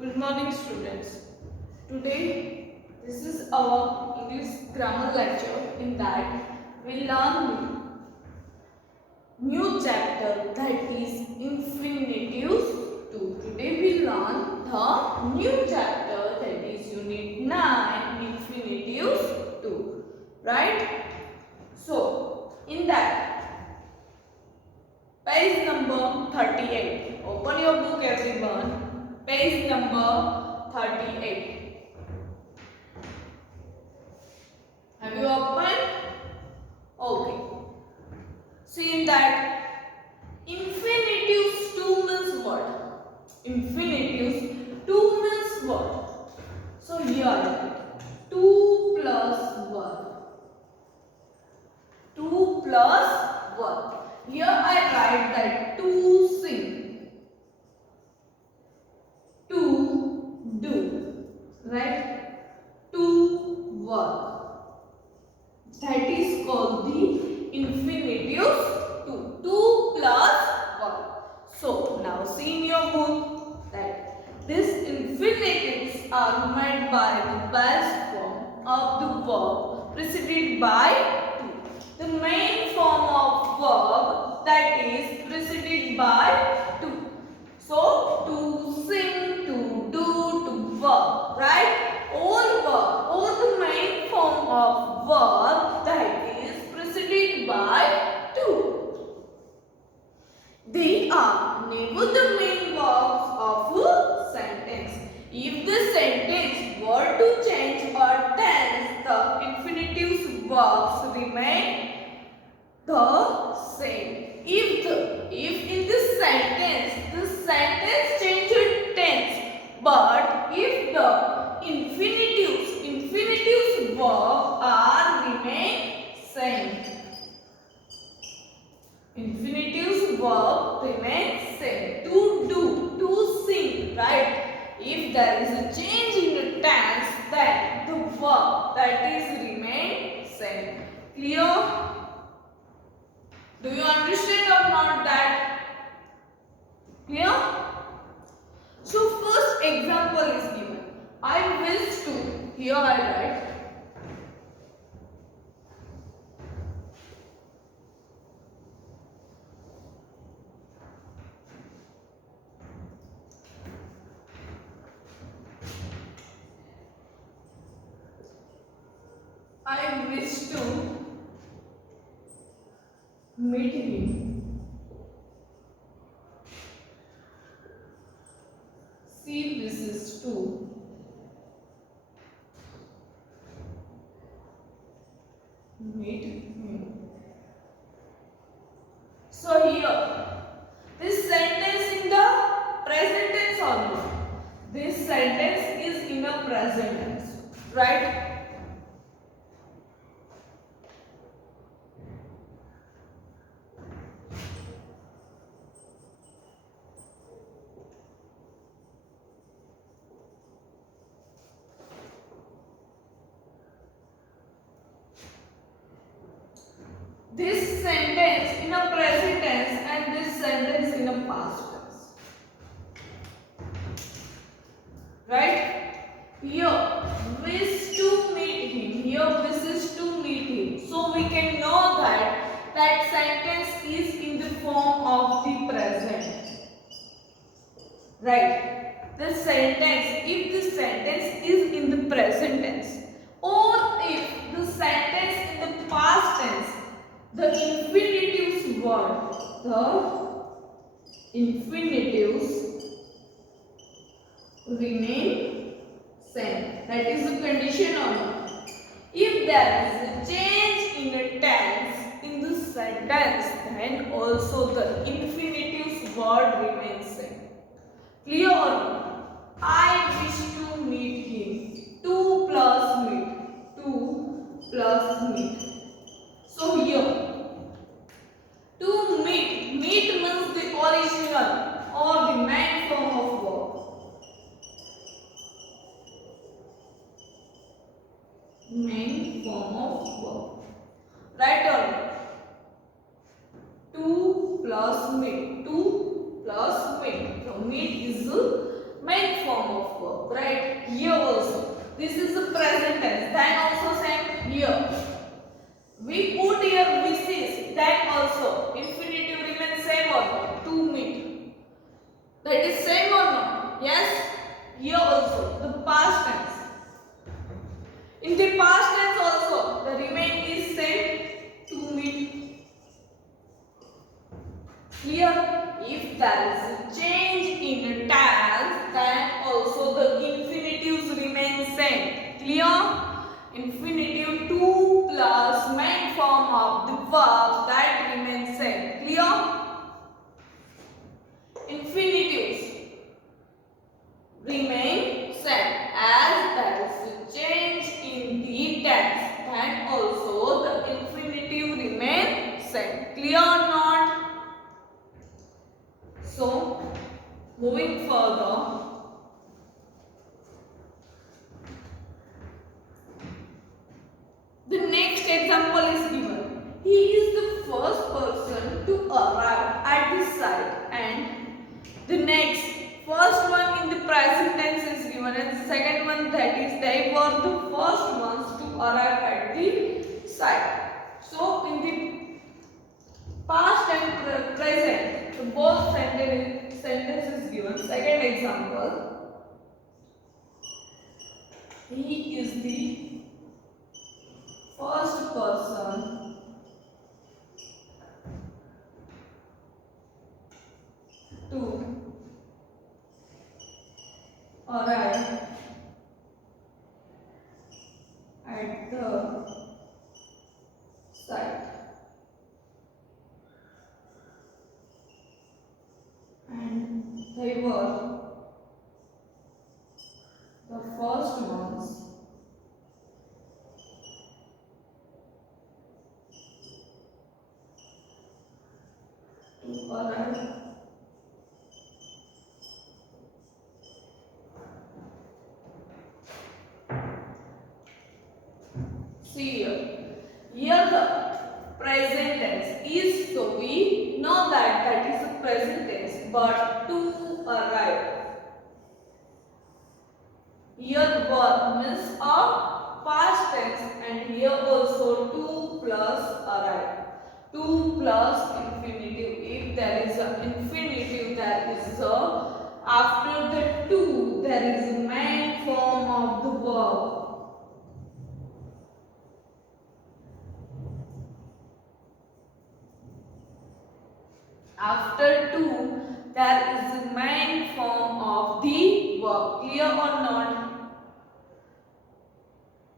Good morning, students. Today, this is our English grammar lecture. In that, we learn the new chapter, that is infinitives 2. Today, we learn the new chapter, that is Unit 9, infinitives 2. Right? So, in that, page number 38. Open your book, everyone. Page number 38. Have you opened? Okay. See in that infinitives 2 means what? Infinitives 2 means what? So here 2 plus 1. 2 plus 1. Here I write that 2 sing. Right? To work. That is called the infinitives 2. 2 plus 1. So now see in your book that these infinitives are made by the past form of the verb preceded by 2. The main form of verb that is preceded by 2. So to sing, to do, to work, right? All the main form of verb that is preceded by 2. They are never the main verbs of a sentence. If the sentence were to change or tense, the infinitives verbs remain the same. If in this sentence the sentence changed tense, but if the infinitives verb are remain same. Infinitives verb remain same. To do, to sing, right? If there is a change in the tense, then the verb that is remain same. Clear? Do you understand or not that? Clear? So first example is given. I wish to. Here I write. I wish to meet him. She wishes to meet him. So here, this sentence in the present tense only. This sentence is in a present tense, right? This sentence in a present tense and this sentence in a past tense. Right? Here, wish to meet him. Here, wishes to meet him. So, we can know that that sentence is in the form of the present. Right? The sentence, if the sentence is in the present tense or if the sentence in the past tense, the infinitives word, the infinitives remain same. That is the condition only. If there is a change in a tense in the sentence, then also the infinitives word remains same. Clear or not? I wish to meet him. 2 plus meet. 2 plus meet. So here, to meet means the original or the main form of verb. Main form of verb. Right or not? 2 plus meet. 2 plus meet. So meet is the main form of verb that remains same. Clear? Infinitives remain same as there is a change in the tense. Then also the infinitive remain same. Clear or not? So moving further. The next example is given. He is the first person to arrive at the site, and the next first one in the present tense is given, and the second one, that is they were the first ones to arrive at the site. So in the past and present, the both sentences is given. Second example, he is the first person to arrive at the site, and they were the first ones to arrive. See here. Here the present tense is, so we know that that is the present tense, but to arrive. Here verb means a past tense, and here also to plus arrive. To plus infinitive. If there is an infinitive, there is a, after the to there is a main form of the verb. After to there is the main form of the verb. Clear or not?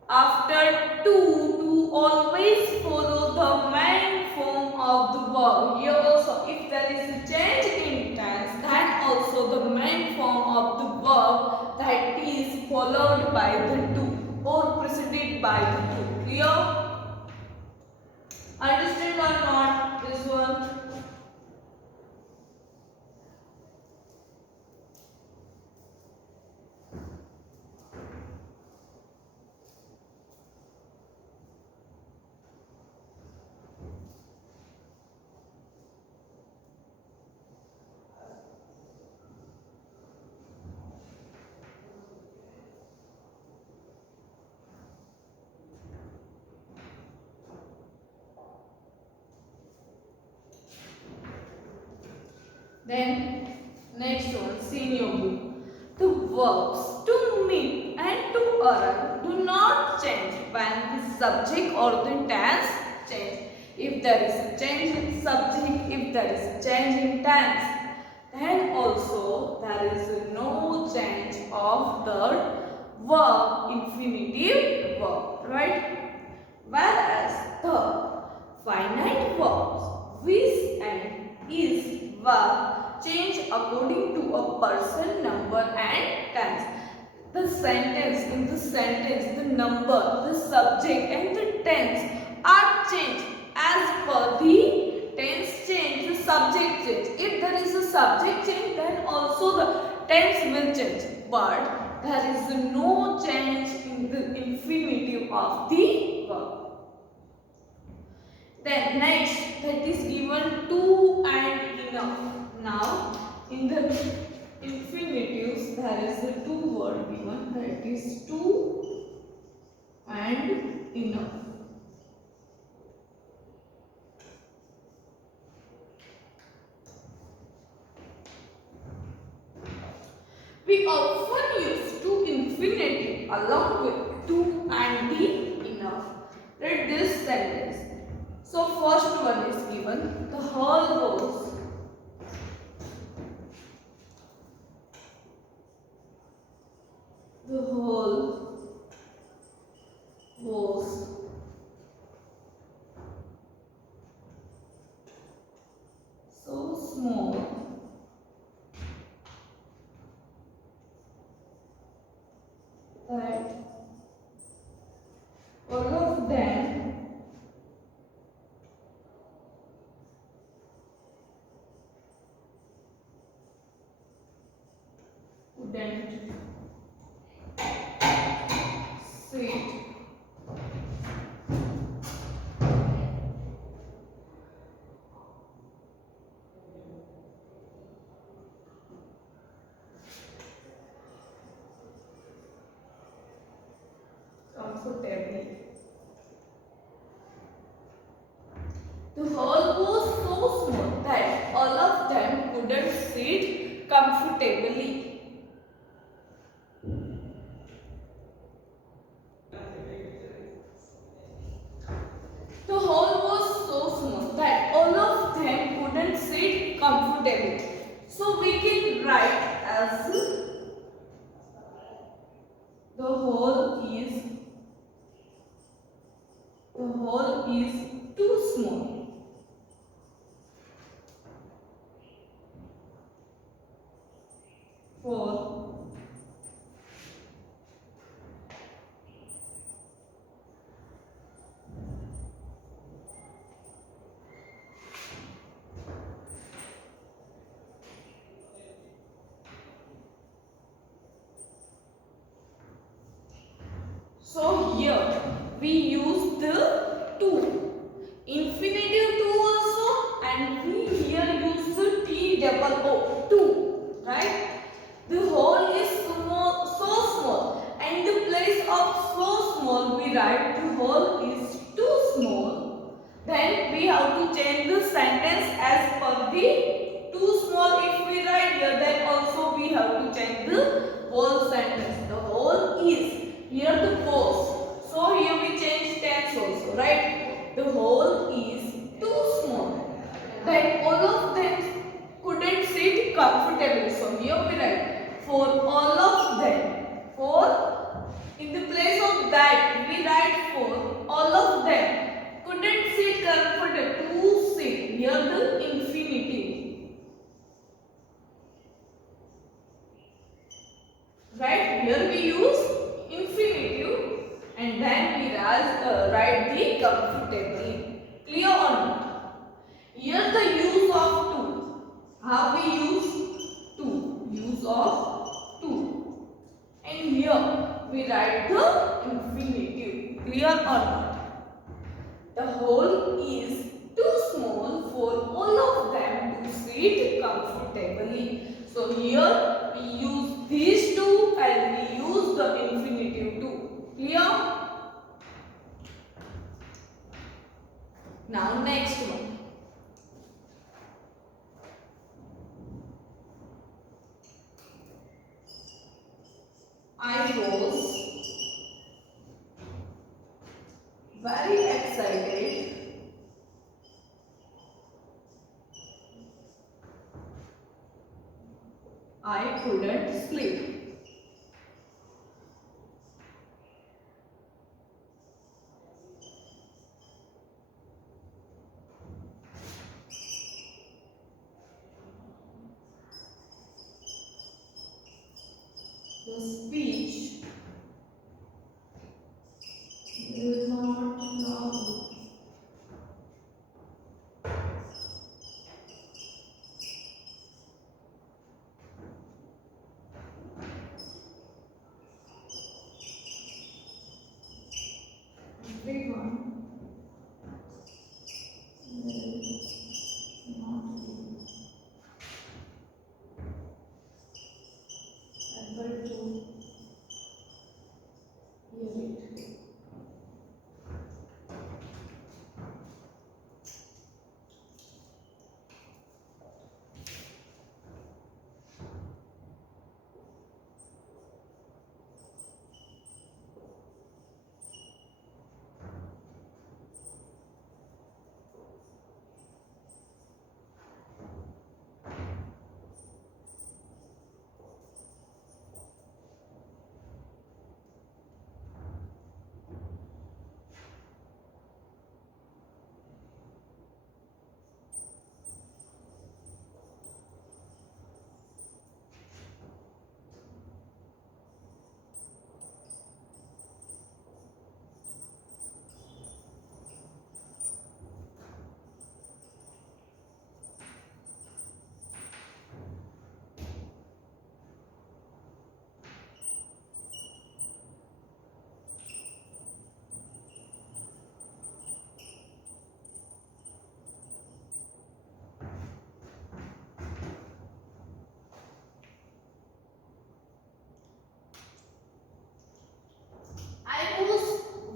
After to always follow the main form of the verb. Here also, if there is a change in tense, then also the main form of the verb that is followed by the to or preceded by the to. Clear? Understand or not this one? Then next one, see in your book. The verbs to meet and to arrive do not change when the subject or the tense change. If there is a change in subject, if there is a change in tense, then also there is no change of the verb, infinitive verb, right? Whereas the finite verbs which and is verb change according to a person, number and tense. The sentence, in the sentence, the number, the subject and the tense are changed as per the tense change, the subject change. If there is a subject change, then also the tense will change. But there is no change in the infinitive of the verb. Then next, that is given to and enough. Now in the infinitives there is a two word given, that is to and enough. We often use to infinitive along with to and the enough. Read this sentence. So first one is given, the whole rose. The whole was that all of them couldn't sit comfortably. The hall was so small that all of them couldn't sit comfortably. The hall was so small that all of them couldn't sit comfortably. So we can write as the hall is too small for so here we use the to infinitive to also, and we here use the T double O to, right? The whole is small, so small, and the place of so small we write the whole is too small. Then we have to change the sentence as per the too small. If we write here, then also we have to change the whole sentence. The whole is here the pose. So here we change tense also, right? The whole is too small. Then all of them couldn't sit comfortably. So here we write for all of them. For in the place of that we write for all of them couldn't sit comfortably. To sit here the infinitive. Right? Here we use infinitive and then we write the comfortably. Clear or not? Here the use of to. How we use to? Use of to. And here we write the infinitive. Clear or not? The whole is too small for all of them to sit comfortably. So here we use these two and we use the infinitive too. Clear? Now next one. I was very excited I couldn't sleep. The speech is not loud. Everyone will not be able to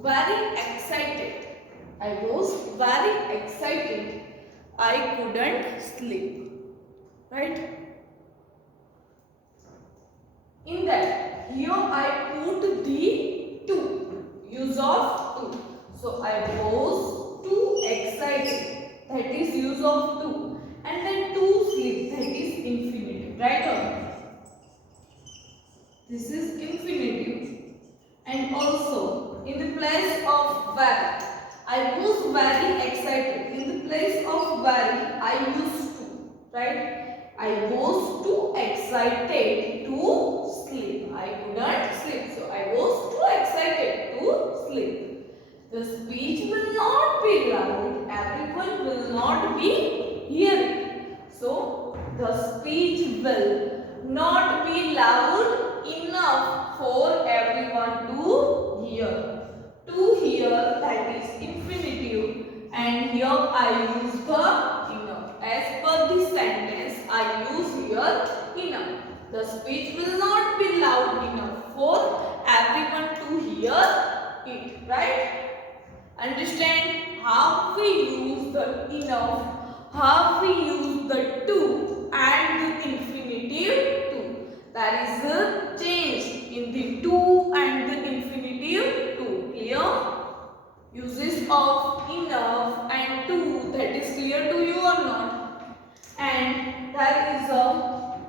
very excited. I was very excited. I couldn't sleep. Right? In that, here I put the to. Use of to. So I was too excited. That is use of to. And then to sleep. That is infinitive. Right? This is infinitive. And also, in the place of very, I was very excited. In the place of very, I used to. Right? I was too excited to sleep. I couldn't sleep. So, I was too excited to sleep. The speech will not be loud. Everyone will not be hearing. So, the speech will not be loud enough for everyone to hear. To hear, that is infinitive, and here I use the enough. As per the sentence, I use here enough. The speech will not be loud enough for everyone to hear it, right? Understand how we use the enough, how we use the to and the infinitive to. There is a change in the to and the infinitive to. Clear? Uses of enough and to, that is clear to you or not? And there is a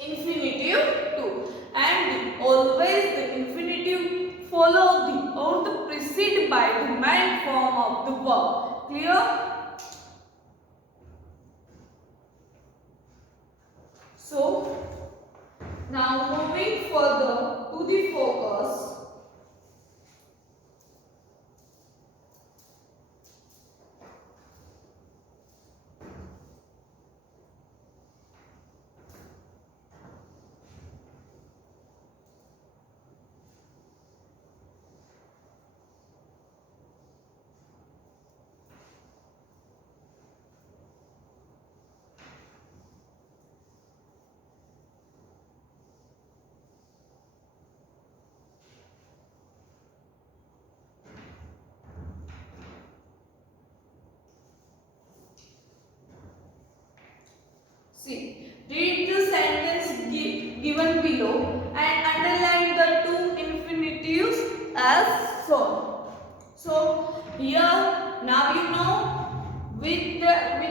infinitive to, and always the infinitive follow the or the preceded by the main form of the verb. Clear? So now moving further to the focus. See, read the sentence given below and underline the two infinitives as shown. So, here now you know which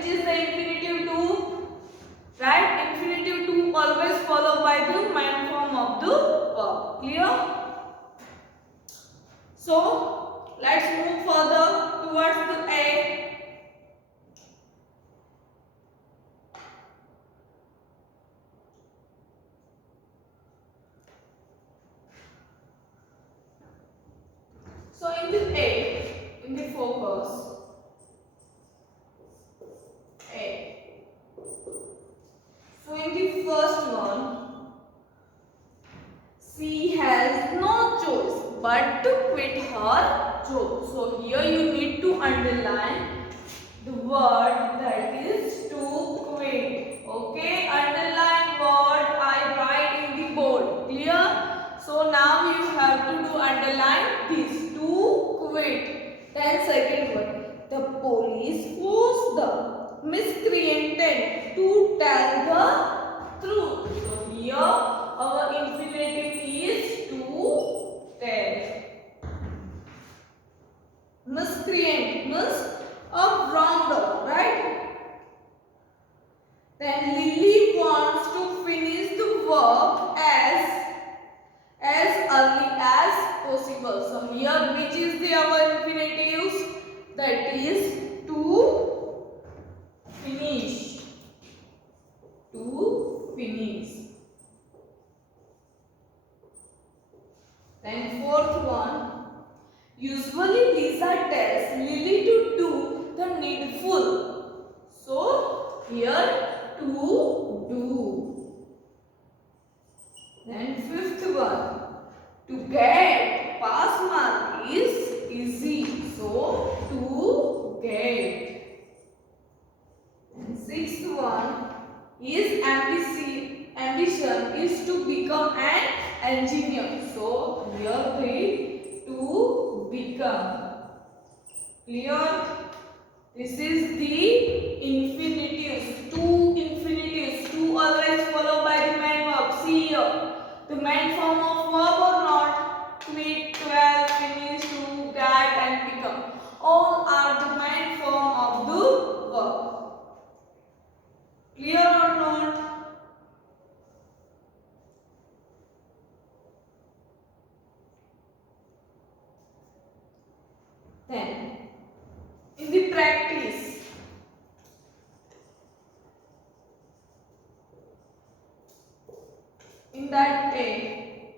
is the infinitive to, right? Infinitive to always followed by the main form of the verb. Clear? So, let's move further towards the A. So in the A, in the focus, A. So in the first one, she has no choice but to quit her job. So here you need to underline the word that is to quit. Okay, underline word I write in the board. Clear? So now you have to do underline this. To quit. Then second one, the police forced the miscreant to tell the truth. So here our infinitive is to tell. Miscreant means a wrongdoer, right? Then Lily wants to finish the work as early as possible. So here which is the our infinitives? That is to finish. To finish. Then fourth one. Usually Lisa tells Lily to do the needful. So here to do. Then fifth one. To get pass mark is easy. So to get. And sixth one is ambition is to become an engineer. So here the to become. Clear? This is the infinitives. Two infinitives. Two always followed by the main verb. See here. The main form of verb or not? Quit, 12, finish, to, get and become. All are the main form of the verb. Clear or not? Then, in the practice, in that way,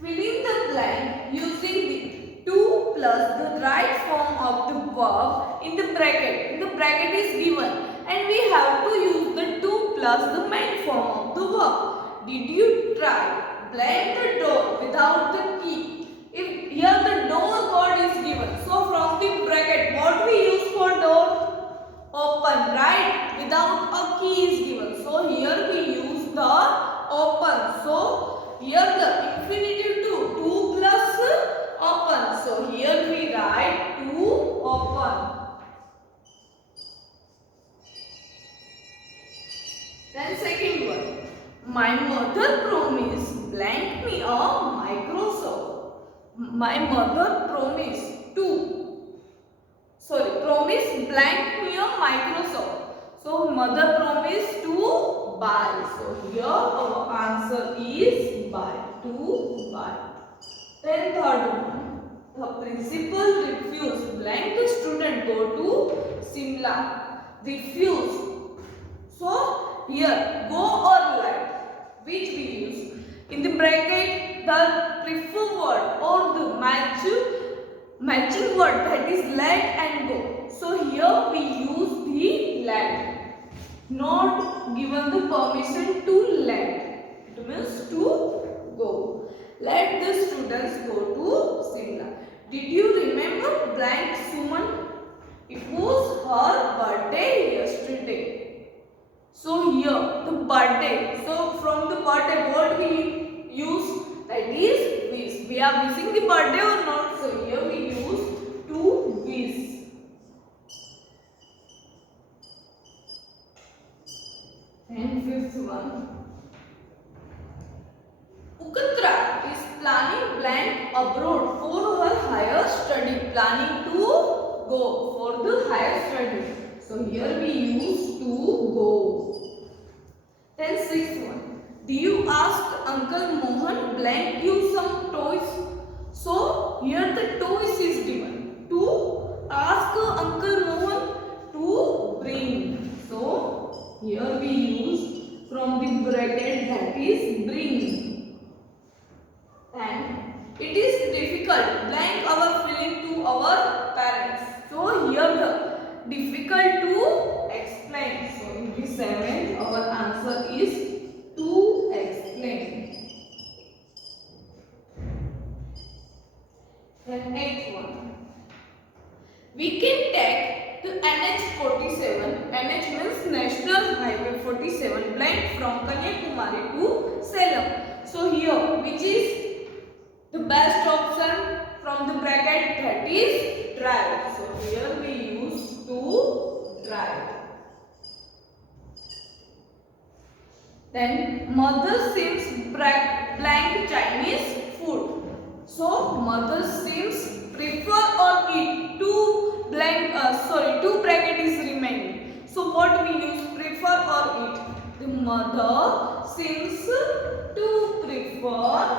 fill in the blank using the 2 plus the right form of the verb in the bracket. In the bracket is given and we have to use the 2 plus the main form of the verb. Did you try? Blank the door without the key. If here the door code is given, so from the bracket, what we use for door? Open, right? Without a key is given. So here we use the open. So here the infinitive 2 plus open. So here we write to open. Then second one. My mother promised blank me a Microsoft. My mother promised promise blank me a Microsoft. So mother promised to buy. So here our answer is buy. To buy. Then third one. The principal refused blank the student go to Simla. Refuse. So here go or let, which we use. In the bracket, the prefer word or the matching word, that is let and go. So here we use the let. Not given the permission to let. It means to go. Let the students go to Simla. Did you remember blank Suman? It was her birthday yesterday. So here the birthday. So from the birthday, what we use? That is wish. We are wishing the birthday or not? So here we use to wish. And fifth one. Ukatra is planning blank abroad for her higher study. Planning to go for the higher study. So here we use to go. Then sixth one. Do you ask Uncle Mohan blank you some toys? So here the toys is given. To ask Uncle Mohan to bring. So here we use from the bracket, that is bring. And it is difficult blank our feeling to our parents. So here the difficult to explain. So in the seventh our answer is to explain. Then eighth one. We can take the NH47. NH means National Highway 47 blank from Kanyakumari to Salem. So here which is the best option from the bracket, that is drive. So here we use to drive. Then mother seems blank Chinese food. So mother seems prefer or eat two bracket is remaining. So what we use, prefer or eat? The mother seems to prefer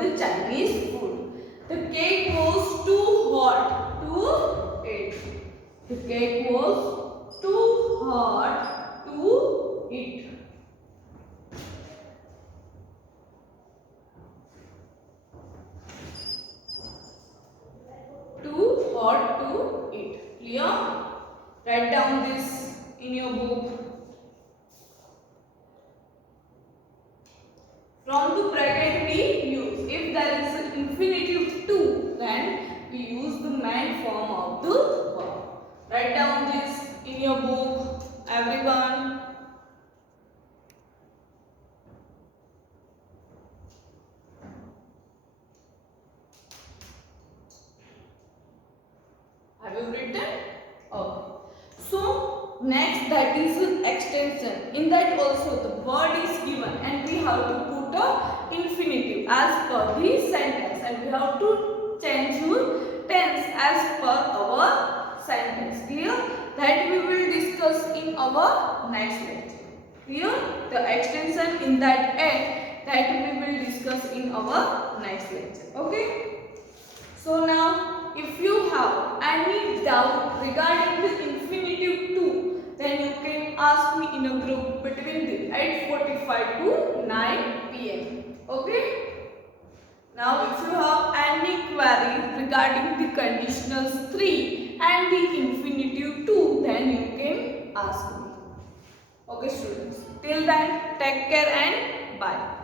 the Chinese food. The cake was too hot to eat. The cake was too hot to eat. Too hot to eat. Clear? Write down this in your book. From the bracket we use, if there is an infinitive to, then we use the main form of the verb. Write down this in your book, everyone. next that is extension. In that also the word is given and we have to put a infinitive as per the sentence and we have to change your tense as per our sentence. Clear? That we will discuss in our next lecture. Clear? The extension in that end that we will discuss in our next lecture. Okay? So now if you have any doubt regarding the infinitive to, then you can ask me in a group between the 8:45 to 9 p.m. Okay? Now if you have any query regarding the conditionals 3 and the infinitive to, then you can ask me. Okay students. Till then, take care and bye.